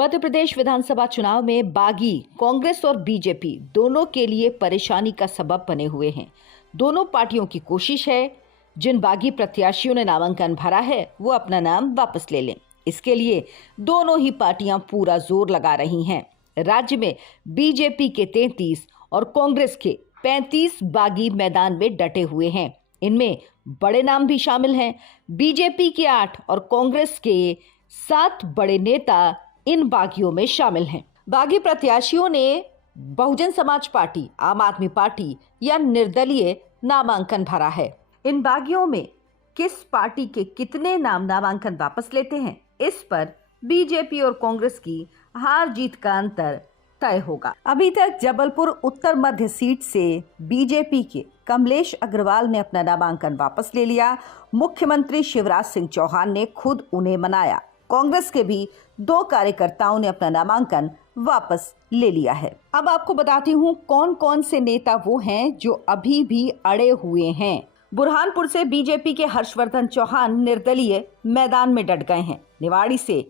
मध्य प्रदेश विधानसभा चुनाव में बागी कांग्रेस और बीजेपी दोनों के लिए परेशानी का सबब बने हुए हैं। दोनों पार्टियों की कोशिश है जिन बागी प्रत्याशियों ने नामांकन भरा है वो अपना नाम वापस ले लें। इसके लिए दोनों ही पार्टियां पूरा जोर लगा रही हैं। राज्य में बीजेपी के 33 और कांग्रेस के 35 बागी मैदान में डटे हुए हैं। इनमें बड़े नाम भी शामिल हैं। बीजेपी के 8 और कांग्रेस के 7 बड़े नेता इन बागियों में शामिल हैं। बागी प्रत्याशियों ने बहुजन समाज पार्टी, आम आदमी पार्टी या निर्दलीय नामांकन भरा है। इन बागियों में किस पार्टी के कितने नामांकन वापस लेते हैं, इस पर बीजेपी और कांग्रेस की हार जीत का अंतर तय होगा। अभी तक जबलपुर उत्तर मध्य सीट से बीजेपी के कमलेश अग्रवाल ने अपना नामांकन वापस ले लिया। मुख्यमंत्री शिवराज सिंह चौहान ने खुद उन्हें मनाया। कांग्रेस के भी 2 कार्यकर्ताओं ने अपना नामांकन वापस ले लिया है। अब आपको बताती हूँ कौन कौन से नेता वो हैं जो अभी भी अड़े हुए हैं। बुरहानपुर से बीजेपी के हर्षवर्धन चौहान निर्दलीय मैदान में डट गए हैं। निवाड़ी से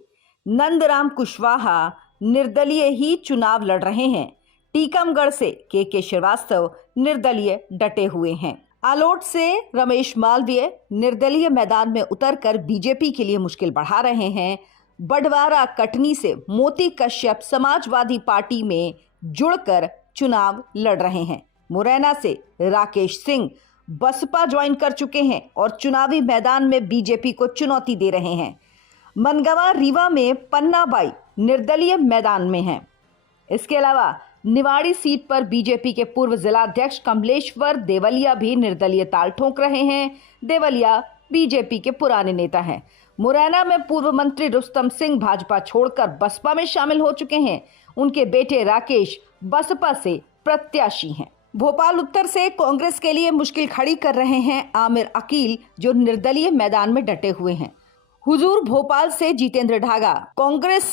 नंदराम कुशवाहा निर्दलीय ही चुनाव लड़ रहे हैं। टीकमगढ़ से के श्रीवास्तव निर्दलीय डटे हुए हैं। आलोट से रमेश मालवीय निर्दलीय मैदान में उतरकर बीजेपी के लिए मुश्किल बढ़ा रहे हैं। बडवारा कटनी से मोती कश्यप समाजवादी पार्टी में जुड़कर चुनाव लड़ रहे हैं। मुरैना से राकेश सिंह बसपा ज्वाइन कर चुके हैं और चुनावी मैदान में बीजेपी को चुनौती दे रहे हैं। मनगवा रीवा में पन्नाबाई निर्दलीय मैदान में हैं। इसके अलावा निवाड़ी सीट पर बीजेपी के पूर्व जिलाध्यक्ष कमलेश्वर देवलिया भी निर्दलीय ताल ठोक रहे हैं। देवलिया बीजेपी के पुराने नेता हैं। मुरैना में पूर्व मंत्री रुस्तम सिंह भाजपा छोड़कर बसपा में शामिल हो चुके हैं। उनके बेटे राकेश बसपा से प्रत्याशी हैं। भोपाल उत्तर से कांग्रेस के लिए मुश्किल खड़ी कर रहे हैं आमिर अकील, जो निर्दलीय मैदान में डटे हुए हैं। हुजूर भोपाल से जितेंद्र ढागा कांग्रेस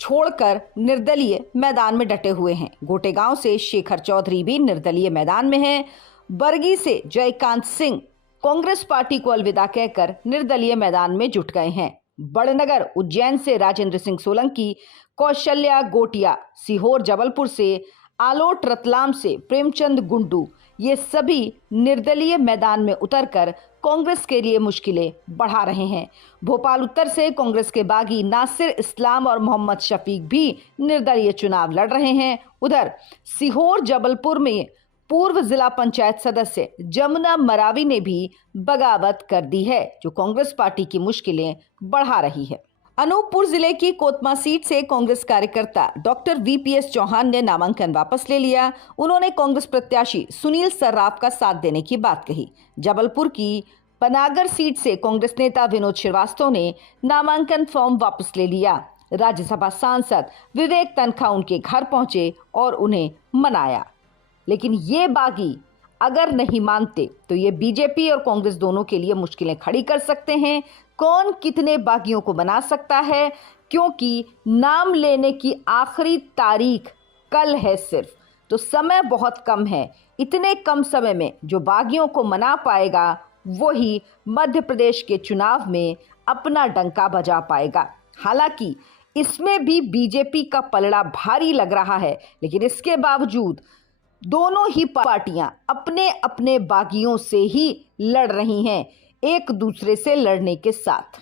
छोड़कर निर्दलीय मैदान में डटे हुए हैं। गोटेगांव से शेखर चौधरी भी निर्दलीय मैदान में हैं। बरगी से जयकांत सिंह कांग्रेस पार्टी को अलविदा कहकर निर्दलीय मैदान में जुट गए हैं। बड़नगर उज्जैन से राजेंद्र सिंह सोलंकी, कौशल्या गोटिया, सीहोर जबलपुर से आलोट, रतलाम से प्रेमचंद गुंडू, ये सभी निर्दलीय मैदान में उतरकर कांग्रेस के लिए मुश्किलें बढ़ा रहे हैं। भोपाल उत्तर से कांग्रेस के बागी नासिर इस्लाम और मोहम्मद शफीक भी निर्दलीय चुनाव लड़ रहे हैं। उधर सीहोर जबलपुर में पूर्व जिला पंचायत सदस्य जमुना मरावी ने भी बगावत कर दी है, जो कांग्रेस पार्टी की मुश्किलें बढ़ा रही है। अनूपपुर जिले की कोतमा सीट से कांग्रेस कार्यकर्ता डॉक्टर वीपीएस चौहान ने नामांकन वापस ले लिया। उन्होंने कांग्रेस प्रत्याशी सुनील सर्राफ का साथ देने की बात कही। जबलपुर की पनागर सीट से कांग्रेस नेता विनोद श्रीवास्तव ने नामांकन फॉर्म वापस ले लिया। राज्यसभा सांसद विवेक तनखा उनके घर पहुंचे और उन्हें मनाया। लेकिन ये बागी अगर नहीं मानते तो ये बीजेपी और कांग्रेस दोनों के लिए मुश्किलें खड़ी कर सकते हैं। कौन कितने बागियों को बना सकता है, क्योंकि नाम लेने की आखिरी तारीख कल है सिर्फ, तो समय बहुत कम है। इतने कम समय में जो बागियों को मना पाएगा वही मध्य प्रदेश के चुनाव में अपना डंका बजा पाएगा। हालांकि इसमें भी बीजेपी का पलड़ा भारी लग रहा है, लेकिन इसके बावजूद दोनों ही पार्टियां अपने अपने बागियों से ही लड़ रही हैं, एक दूसरे से लड़ने के साथ।